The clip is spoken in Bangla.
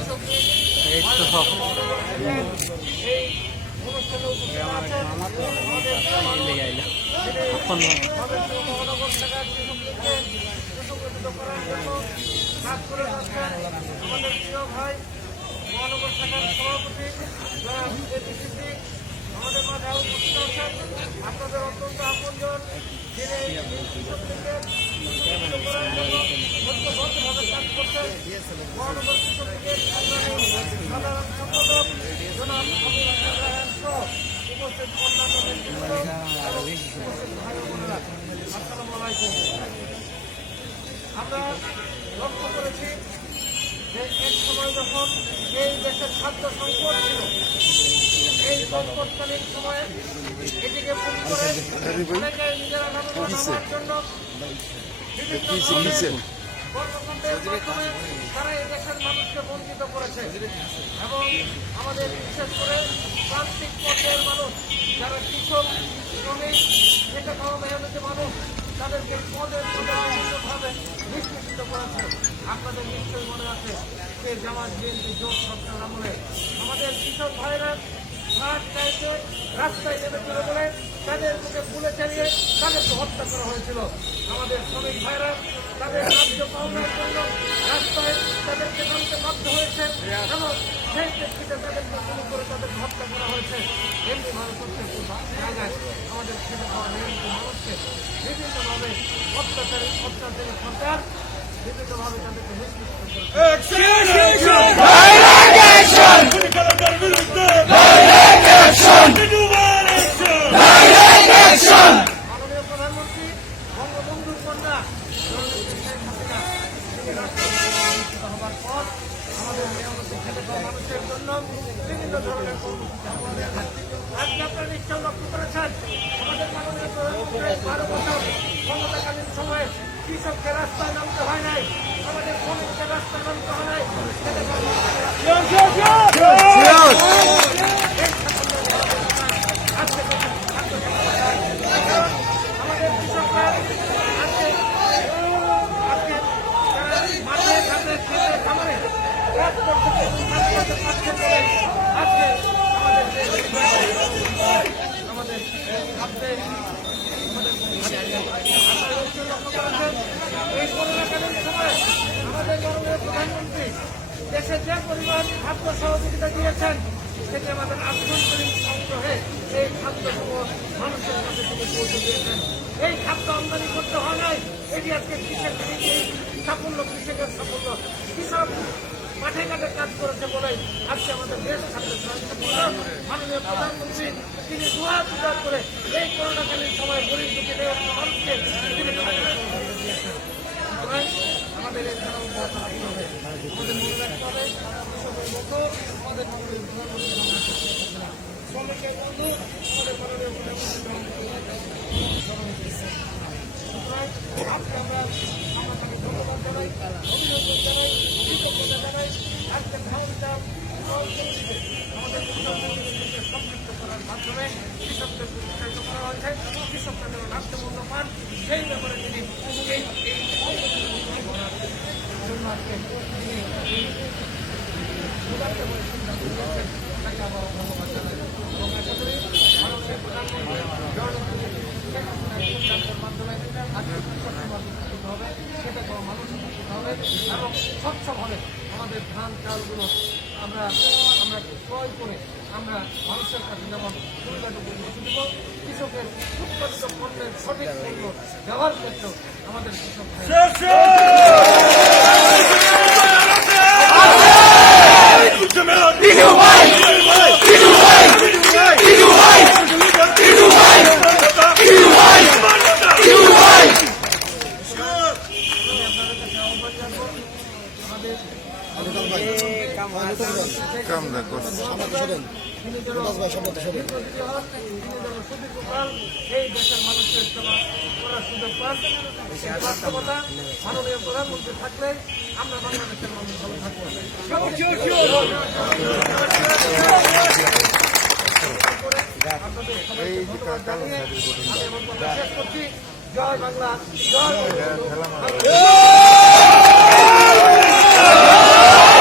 এই তো এই অনুষ্ঠানে উপস্থিত আছেন মহানগর শাখার কৃষকদেরকে সুসংগঠিত করার জন্য কাজ করে যাচ্ছেন আমাদের প্রিয় ভাই মহানগর শাখার সভাপতি জনাব এপিসিসি আমাদের মাঝে উপস্থিত আছেন। আপনাদের অত্যন্ত আপনজন যিনি কৃষকদেরকে সুসংগঠিত করার জন্য ঐক্যবদ্ধভাবে কাজ করছেন মহানগর কৃষকদের সাধারণ সম্পাদক জনাব আবুল রায়হান সহ উপস্থিত অন্যান্য ব্যক্তিবৃন্দ এবং উপস্থিত ভাই বোনেরা, আসসালামু আলাইকুম। আমরা লক্ষ্য করেছি যে এক সময় যখন এই দেশের খাদ্য সংকট ছিল, এই সংকটকালীন সময়ে এটিকে পুঁজি করে অনেকে নিজেরা লাভবান হওয়ার জন্য বিভিন্ন কর্মকাণ্ডের মাধ্যমে তারা এই দেশের মানুষকে বঞ্চিত করেছে এবং আমাদের বিশেষ করে প্রান্তিক পর্যায়ের মানুষ যারা কৃষক শ্রমিক খেটে খাওয়া মেহনতি মানুষ তাদেরকে পদে পদে বিভিন্নভাবে নিষ্পেষিত করেছে। আপনাদের নিশ্চয়ই মনে আছে যে জামাত বিএনপি জোট সরকার আমলে আমাদের কৃষক ভাইরা ঘাট চাইতে রাস্তায় নেমেছিল বলে তাদের মুখে গুলি চালিয়ে তাদেরকে হত্যা করা হয়েছিল। আমাদের শ্রমিক ভাইরা তাদের রাজ্য পাওনার জন্য রাস্তায় তাদেরকে নামতে বাধ্য হয়েছে এবং সেই ব্যক্তিতে তাদেরকে গুলি করে তাদেরকে হত্যা করা হয়েছে। এমনি ভাবে প্রত্যেকটি জায়গায় আমাদের খেতে খাওয়া নিয়মিত মানুষকে বিভিন্নভাবে অত্যাচারী সরকার বিভিন্নভাবে তাদেরকে মাননীয় প্রধানমন্ত্রী বঙ্গবন্ধুর কন্যা শেখ হাসিনা তিনি রাষ্ট্রপতি হওয়ার পর আমাদের মেহনতি খেতে খাওয়া মানুষের জন্য বিভিন্ন ধরনের কর্মসূচি আমাদের আজকে আপনারা নিশ্চয় লক্ষ্য করেছেন আমাদের মাননীয় প্রধানমন্ত্রী 12 বছর ক্ষমতাকালীন সময়ে কৃষককে রাস্তায় নামতে হয় নাই, আমাদের শ্রমিককে রাস্তায় নামতে হয় নাই। আমাদের কৃষকরা আজকে মাঠে ঘাটে খেতে খামারে কাজ করতে পারছে বলে আজকে আমাদের আপনি এই করোনাকালীন সময় আমাদের মাননীয় প্রধানমন্ত্রী দেশে যে পরিমাণ খাদ্য সহযোগিতা দিয়েছেন সেটি আমাদের আভ্যন্তরীণ সংগ্রহে এই খাদ্যসমূহ মানুষের কাছে থেকে পৌঁছে দিয়েছেন। এই খাদ্য আমদানি করতে হয় নাই, এটি আজকে কৃষকের সাফল্য, কৃষকের সাফল্য। কৃষক মাঠে ঘাটে কাজ করেছে বলেই আজকে আমাদের দেশ খাদ্য মাননীয় প্রধানমন্ত্রী তিনি দুহাত উজাড় করে এই করোনাকালীন সময় গরিব দুঃখী মানুষকে তিনি দিয়েছেন। আমাদের এই ধারা অব্যাহত রাখতে হবে, আমাদের মনে রাখতে হবে কৃষকের মতো আমাদের মাননীয় প্রধানমন্ত্রী শ্রমিকের বন্ধু আমাদের মাননীয় প্রধানমন্ত্রী। আজকে আমরা তাকে ধন্যবাদ জানাই, অভিনন্দন জানাই, কৃতজ্ঞতা জানাই। আজকে ভাবটা আমাদের কৃষকদেরকে সম্পৃক্ত করার মাধ্যমে কৃষকদের উৎসাহিত করা হয়েছে, কৃষকরা যেন রাষ্ট্রমূল্য পান সেই ব্যাপারে তিনি জন্য আজকে তিনি তাকে আবার ধন্যবাদ জানাই এবং আশা করি ভারতের প্রধানমন্ত্রী মাধ্যমে আজকে কৃষক সমাজ উপকৃত হবে, সেটা কোনো মানুষ উপকৃত হবে এবং স্বচ্ছভাবে আমাদের ধান চালগুলো আমরা ক্রয় করে আমরা মানুষের কাছে যেমন সুবিধাটুকু পৌঁছে দেব, কৃষকের উৎপাদিত পণ্যের সঠিক মূল্য দেওয়ার ক্ষেত্রেও আমাদের কৃষক এই দেশের মানুষের সেবা করার সুযোগ পান। বাস্তবতা মাননীয় প্রধানমন্ত্রী থাকলে আমরা বাংলাদেশের মানুষ ভালো থাকবো। শেষ করছি। জয় বাংলা, জয়